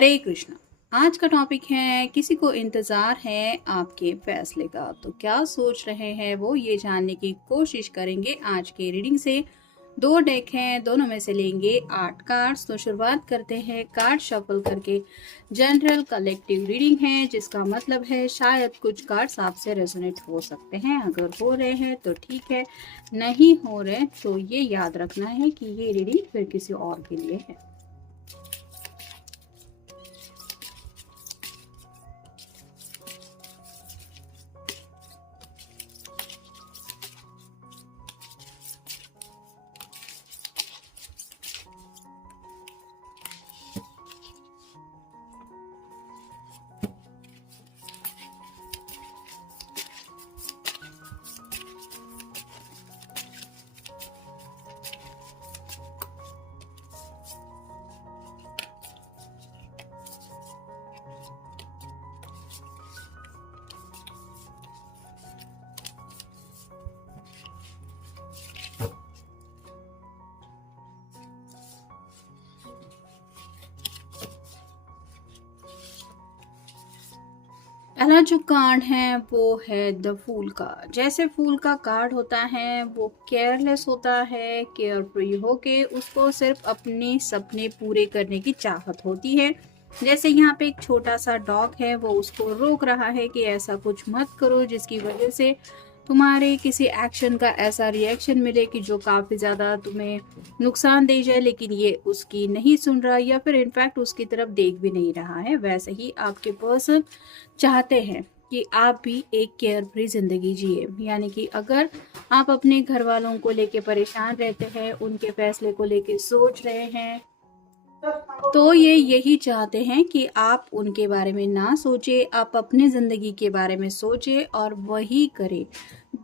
हरे कृष्णा। आज का टॉपिक है किसी को इंतज़ार है आपके फैसले का। तो क्या सोच रहे हैं वो, ये जानने की कोशिश करेंगे आज के रीडिंग से। दो डेक हैं, दोनों में से लेंगे 8 कार्ड्स। तो शुरुआत करते हैं कार्ड शफल करके। जनरल कलेक्टिव रीडिंग है, जिसका मतलब है शायद कुछ कार्ड्स आपसे रेजोनेट हो सकते हैं। अगर हो रहे हैं तो ठीक है, नहीं हो रहे तो ये याद रखना है कि ये रीडिंग फिर किसी और के लिए है। पहला जो कार्ड है वो है द फूल का। जैसे फूल का कार्ड होता है वो केयरलेस होता है, केयर फ्री होके उसको सिर्फ अपने सपने पूरे करने की चाहत होती है। जैसे यहाँ पे एक छोटा सा डॉग है, वो उसको रोक रहा है कि ऐसा कुछ मत करो जिसकी वजह से तुम्हारे किसी एक्शन का ऐसा रिएक्शन मिले कि जो काफ़ी ज़्यादा तुम्हें नुकसान दे जाए, लेकिन ये उसकी नहीं सुन रहा या फिर इनफैक्ट उसकी तरफ देख भी नहीं रहा है। वैसे ही आपके पर्सन चाहते हैं कि आप भी एक केयर फ्री ज़िंदगी जिए। यानी कि अगर आप अपने घर वालों को लेके परेशान रहते हैं, उनके फैसले को लेके सोच रहे हैं, तो ये यही चाहते हैं कि आप उनके बारे में ना सोचे, आप अपनी ज़िंदगी के बारे में सोचे और वही करें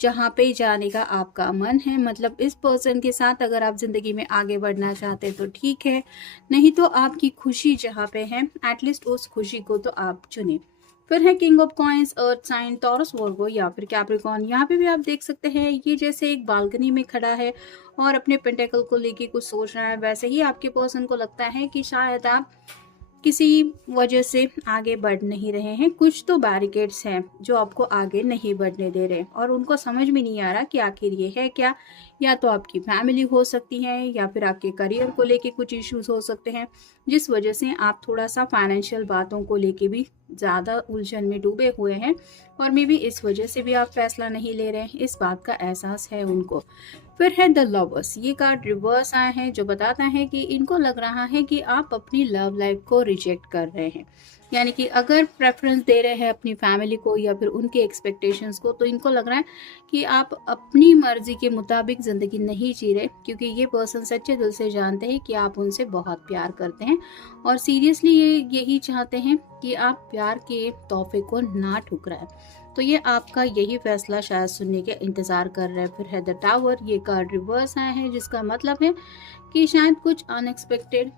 जहाँ पे जाने का आपका मन है। मतलब इस पर्सन के साथ अगर आप ज़िंदगी में आगे बढ़ना चाहते हैं तो ठीक है, नहीं तो आपकी खुशी जहाँ पे है एटलीस्ट उस खुशी को तो आप चुने। फिर है king of coins, earth sign, Taurus, Virgo या फिर कैप्रिकॉर्न। यहाँ पे भी आप देख सकते हैं ये जैसे एक बालकनी में खड़ा है और अपने पेंटेकल को लेके कुछ सोच रहा है। वैसे ही आपके पर्सन को लगता है कि शायद आप किसी वजह से आगे बढ़ नहीं रहे हैं। कुछ तो बैरिकेड्स हैं जो आपको आगे नहीं बढ़ने दे रहे और उनको समझ में नहीं आ रहा कि आखिर ये है क्या। या तो आपकी फैमिली हो सकती है या फिर आपके करियर को लेके कुछ इश्यूज हो सकते हैं, जिस वजह से आप थोड़ा सा फाइनेंशियल बातों को लेके भी ज़्यादा उलझन में डूबे हुए हैं और मे बी इस वजह से भी आप फैसला नहीं ले रहे हैं। इस बात का एहसास है उनको। फिर है द लवर्स। ये कार्ड रिवर्स आया है जो बताता है कि इनको लग रहा है कि आप अपनी लव लाइफ को रिजेक्ट कर रहे हैं। यानी कि अगर प्रेफरेंस दे रहे हैं अपनी फैमिली को या फिर उनके एक्सपेक्टेशंस को, तो इनको लग रहा है कि आप अपनी मर्जी के मुताबिक ज़िंदगी नहीं जी रहे, क्योंकि ये पर्सन सच्चे दिल से जानते हैं कि आप उनसे बहुत प्यार करते हैं और सीरियसली ये यही चाहते हैं कि आप प्यार के तोहफे को ना ठुकराएं। तो ये आपका यही फैसला शायद सुनने के इंतज़ार कर रहे हैं। फिर है द टावर। ये कार्ड रिवर्स आया है जिसका मतलब है कि शायद कुछ अनएक्सपेक्टेड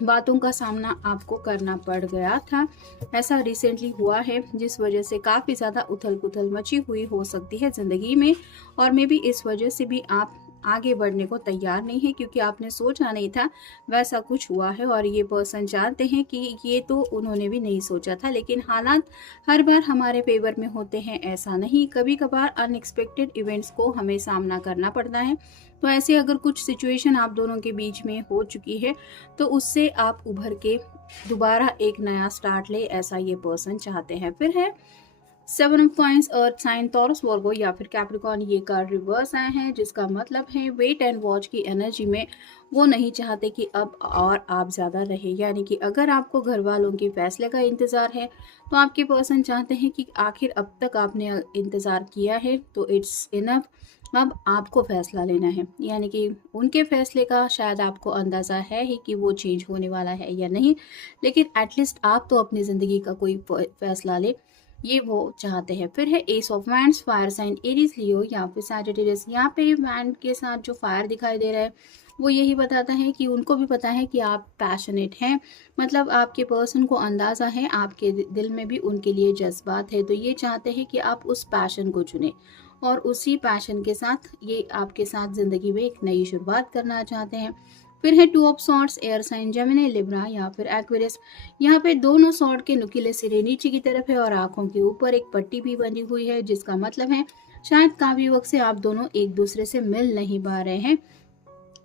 बातों का सामना आपको करना पड़ गया था। ऐसा रिसेंटली हुआ है जिस वजह से काफ़ी ज़्यादा उथल पुथल मची हुई हो सकती है ज़िंदगी में, और मे बी इस वजह से भी आप आगे बढ़ने को तैयार नहीं है, क्योंकि आपने सोचा नहीं था वैसा कुछ हुआ है। और ये पर्सन जानते हैं कि ये तो उन्होंने भी नहीं सोचा था, लेकिन हालात हर बार हमारे फेवर में होते हैं ऐसा नहीं। कभी कभार अनएक्सपेक्टेड इवेंट्स को हमें सामना करना पड़ता है। तो ऐसे अगर कुछ सिचुएशन आप दोनों के बीच में हो चुकी है तो उससे आप उभर के दोबारा एक नया स्टार्ट ले, ऐसा ये पर्सन चाहते हैं। फिर है 7 of coins, earth sign, Taurus, Virgo या फिर कैप्रिकॉर्न। ये कार्ड रिवर्स आए हैं जिसका मतलब है वेट एंड वॉच की एनर्जी में वो नहीं चाहते कि अब और आप ज़्यादा रहे। यानी कि अगर आपको घर वालों के फैसले का इंतज़ार है तो आपके पर्सन चाहते हैं कि आखिर अब तक आपने इंतज़ार किया है तो इट्स इनफ, अब आपको फैसला लेना है। यानी कि उनके फैसले का शायद आपको अंदाज़ा है ही कि वो चेंज होने वाला है या नहीं, लेकिन एटलीस्ट आप तो अपनी ज़िंदगी का कोई फैसला ले, ये वो चाहते हैं। फिर है ace of wands, fire sign, Aries, Leo या फिर सैजिटेरियस। यहाँ पे वैंड के साथ जो फायर दिखाई दे रहा है वो यही बताता है कि उनको भी पता है कि आप पैशनेट हैं। मतलब आपके पर्सन को अंदाज़ा है, आपके दिल में भी उनके लिए जज्बात है। तो ये चाहते हैं कि आप उस पैशन को चुनें और उसी पैशन के साथ ये आपके साथ ज़िंदगी में एक नई शुरुआत करना चाहते हैं। फिर है two of swords, air sign Gemini, Libra या फिर एक्वेरियस। यहाँ पे दोनों सॉर्ड के नुकीले सिरे नीचे की तरफ है और आंखों के ऊपर एक पट्टी भी बनी हुई है, जिसका मतलब है शायद काफी वक्त से आप दोनों एक दूसरे से मिल नहीं पा रहे हैं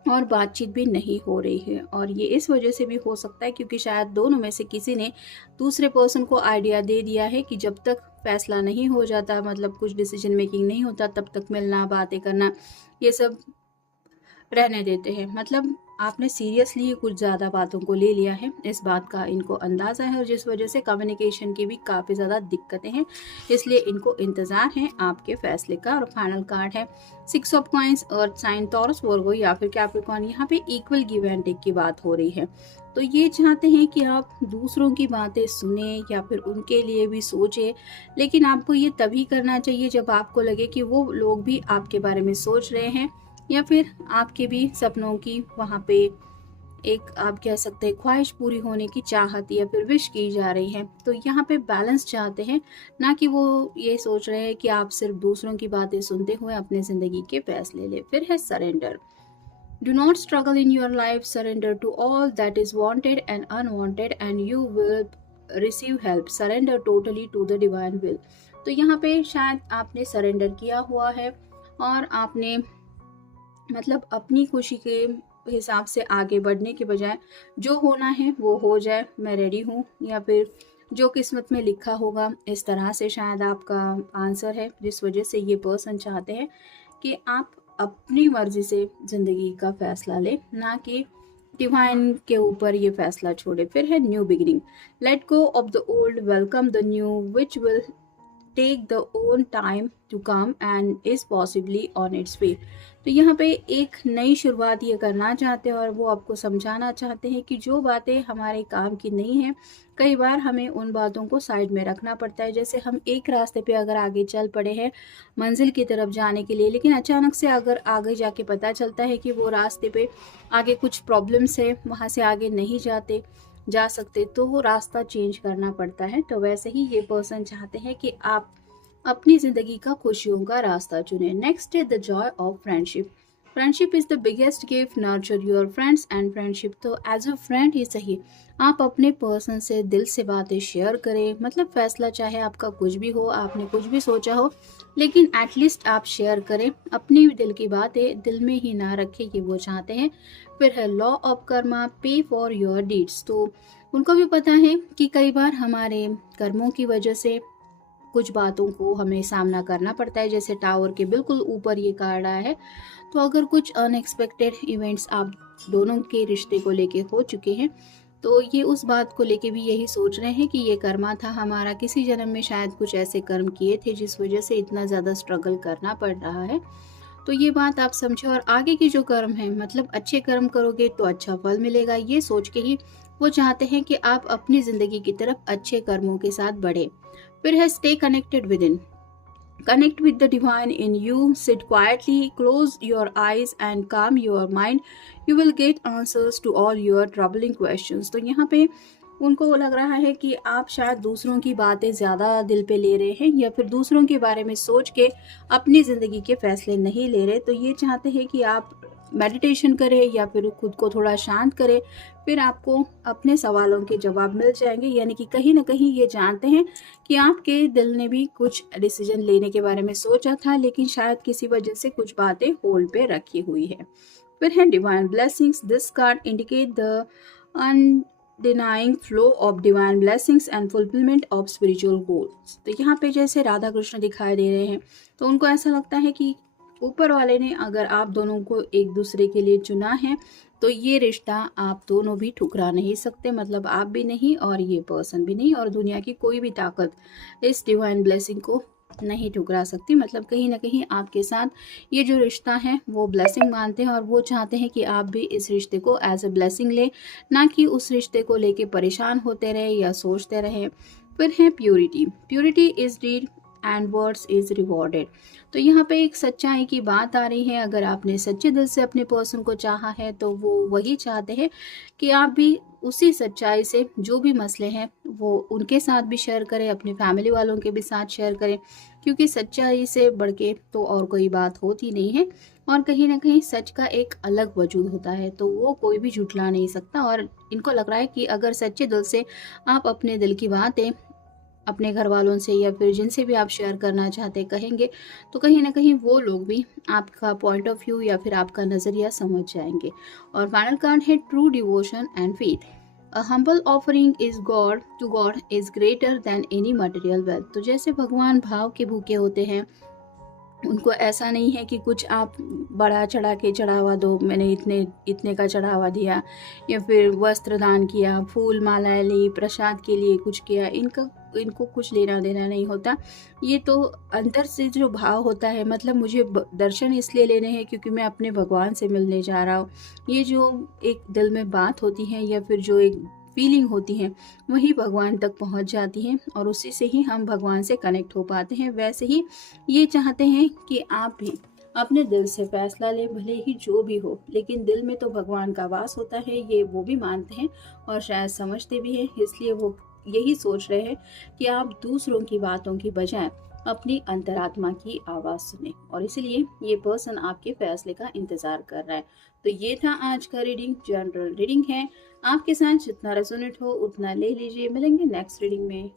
और बातचीत भी नहीं हो रही है। और ये इस वजह से भी हो सकता है क्योंकि शायद दोनों में से किसी ने दूसरे पर्सन को आइडिया दे दिया है कि जब तक फैसला नहीं हो जाता, मतलब कुछ डिसीजन मेकिंग नहीं होता, तब तक मिलना, बातें करना, ये सब रहने देते हैं। मतलब आपने सीरियसली कुछ ज़्यादा बातों को ले लिया है, इस बात का इनको अंदाज़ा है और जिस वजह से कम्युनिकेशन की भी काफ़ी ज़्यादा दिक्कतें हैं, इसलिए इनको इंतज़ार है आपके फैसले का। और फाइनल कार्ड है six of coins, earth sign, Taurus, Virgo या फिर कैप्रिकॉर्न। यहाँ पे इक्वल गिव एंड टेक की बात हो रही है, तो ये चाहते हैं कि आप दूसरों की बातें सुने या फिर उनके लिए भी सोचें, लेकिन आपको ये तभी करना चाहिए जब आपको लगे कि वो लोग भी आपके बारे में सोच रहे हैं या फिर आपके भी सपनों की वहाँ पे एक आप कह सकते हैं ख्वाहिश पूरी होने की चाहत या फिर विश की जा रही है। तो यहाँ पे बैलेंस चाहते हैं, ना कि वो ये सोच रहे हैं कि आप सिर्फ दूसरों की बातें सुनते हुए अपने ज़िंदगी के फैसले ले। फिर है surrender. Do not struggle in your life, surrender to all that is wanted and unwanted and you will receive help, surrender totally to the divine will. तो यहाँ पे शायद आपने सरेंडर किया हुआ है और आपने मतलब अपनी खुशी के हिसाब से आगे बढ़ने के बजाय जो होना है वो हो जाए, मैं रेडी हूँ, या फिर जो किस्मत में लिखा होगा, इस तरह से शायद आपका आंसर है, जिस वजह से ये पर्सन चाहते हैं कि आप अपनी मर्जी से ज़िंदगी का फैसला लें, ना कि डिवाइन के ऊपर ये फैसला छोड़े। फिर है new beginning. Let go of the old, welcome the new which will take the own time to come and is possibly on its way. तो यहाँ पे एक नई शुरुआत ये करना चाहते हैं और वो आपको समझाना चाहते हैं कि जो बातें हमारे काम की नहीं है, कई बार हमें उन बातों को साइड में रखना पड़ता है। जैसे हम एक रास्ते पे अगर आगे चल पड़े हैं मंजिल की तरफ जाने के लिए, लेकिन अचानक से अगर आगे जाके पता चलता है कि वो रास्ते पे आगे कुछ प्रॉब्लम्स है, वहाँ से आगे नहीं जा सकते, तो वो रास्ता चेंज करना पड़ता है। तो वैसे ही ये पर्सन चाहते हैं कि आप अपनी ज़िंदगी का खुशियों का रास्ता चुनें। नेक्स्ट है the Joy of friendship. Friendship is the biggest gift, nurture your friends and friendship. तो एज अ फ्रेंड ही सही, आप अपने पर्सन से दिल से बातें शेयर करें। मतलब फैसला चाहे आपका कुछ भी हो, आपने कुछ भी सोचा हो, लेकिन एटलीस्ट आप शेयर करें अपनी दिल की बातें, दिल में ही ना रखें, कि वो चाहते हैं। फिर है लॉ ऑफ कर्मा, पे फॉर योर डीड्स। तो उनको भी पता है कि कई बार हमारे कर्मों की वजह से कुछ बातों को हमें सामना करना पड़ता है। जैसे टावर के बिल्कुल ऊपर ये कार्ड आया है, तो अगर कुछ अनएक्सपेक्टेड इवेंट्स आप दोनों के रिश्ते को लेके हो चुके हैं, तो ये उस बात को लेके भी यही सोच रहे हैं कि ये कर्मा था हमारा, किसी जन्म में शायद कुछ ऐसे कर्म किए थे जिस वजह से इतना ज़्यादा स्ट्रगल करना पड़ रहा है। तो ये बात आप समझे और आगे की जो कर्म है, मतलब अच्छे कर्म करोगे तो अच्छा फल मिलेगा, ये सोच के ही वो चाहते हैं कि आप अपनी ज़िंदगी की तरफ अच्छे कर्मों के साथ बढ़े। फिर है stay connected with in. Connect with the divine in you. Sit quietly, close your eyes and calm your mind. You will get answers to all your troubling questions. तो यहाँ पे उनको लग रहा है कि आप शायद दूसरों की बातें ज़्यादा दिल पे ले रहे हैं या फिर दूसरों के बारे में सोच के अपनी ज़िंदगी के फैसले नहीं ले रहे। तो ये चाहते हैं कि आप मेडिटेशन करें या फिर खुद को थोड़ा शांत करें, फिर आपको अपने सवालों के जवाब मिल जाएंगे। यानी कि कहीं ना कहीं ये जानते हैं कि आपके दिल ने भी कुछ डिसीजन लेने के बारे में सोचा था, लेकिन शायद किसी वजह से कुछ बातें होल्ड पे रखी हुई है। फिर है divine blessings. This card indicate the unending flow of divine blessings and fulfilment of spiritual goals. तो यहाँ पे जैसे राधा कृष्ण दिखाई दे रहे हैं, तो उनको ऐसा लगता है कि ऊपर वाले ने अगर आप दोनों को एक दूसरे के लिए चुना है, तो ये रिश्ता आप दोनों भी ठुकरा नहीं सकते। मतलब आप भी नहीं और ये पर्सन भी नहीं, और दुनिया की कोई भी ताकत इस डिवाइन ब्लेसिंग को नहीं ठुकरा सकती। मतलब कहीं ना कहीं आपके साथ ये जो रिश्ता है वो ब्लेसिंग मानते हैं और वो चाहते हैं कि आप भी इस रिश्ते को एज ए ब्लेसिंग लें, ना कि उस रिश्ते को लेके परेशान होते रहे या सोचते रहे। फिर है purity. Purity is deed and words is rewarded. तो यहाँ पे एक सच्चाई की बात आ रही है। अगर आपने सच्चे दिल से अपने पर्सन को चाहा है तो वो वही चाहते हैं कि आप भी उसी सच्चाई से जो भी मसले हैं वो उनके साथ भी शेयर करें, अपने फैमिली वालों के भी साथ शेयर करें, क्योंकि सच्चाई से बढ़ के तो और कोई बात होती नहीं है। और कहीं ना कहीं सच का एक अलग वजूद होता है, तो वो कोई भी झुठला नहीं सकता। और इनको लग रहा है कि अगर सच्चे दिल से आप अपने दिल की बातें अपने घर वालों से या फिर जिनसे भी आप शेयर करना चाहते कहेंगे, तो कहीं ना कहीं वो लोग भी आपका पॉइंट ऑफ व्यू या फिर आपका नज़रिया समझ जाएंगे। और फाइनल कार्ड है true devotion and faith. A humble offering is god to god is greater than any material wealth. तो जैसे भगवान भाव के भूखे होते हैं, उनको ऐसा नहीं है कि कुछ आप बड़ा चढ़ा के चढ़ावा दो, मैंने इतने इतने का चढ़ावा दिया या फिर वस्त्र दान किया, फूल मालाएं ली, प्रसाद के लिए कुछ किया, इनको कुछ लेना देना नहीं होता। ये तो अंदर से जो भाव होता है, मतलब मुझे दर्शन इसलिए लेने हैं क्योंकि मैं अपने भगवान से मिलने जा रहा हूँ। ये जो एक दिल में बात होती है या फिर जो एक फीलिंग होती है, वही भगवान तक पहुँच जाती है और उसी से ही हम भगवान से कनेक्ट हो पाते हैं। वैसे ही ये चाहते हैं कि आप भी अपने दिल से फैसला लें, भले ही जो भी हो, लेकिन दिल में तो भगवान का वास होता है, ये वो भी मानते हैं और शायद समझते भी हैं। इसलिए वो यही सोच रहे हैं कि आप दूसरों की बातों की बजाय अपनी अंतरात्मा की आवाज़ सुने, और इसीलिए ये पर्सन आपके फैसले का इंतज़ार कर रहा है। तो ये था आज का रीडिंग, जनरल रीडिंग है। आपके साथ जितना रेजोनेट हो उतना ले लीजिए। मिलेंगे नेक्स्ट रीडिंग में।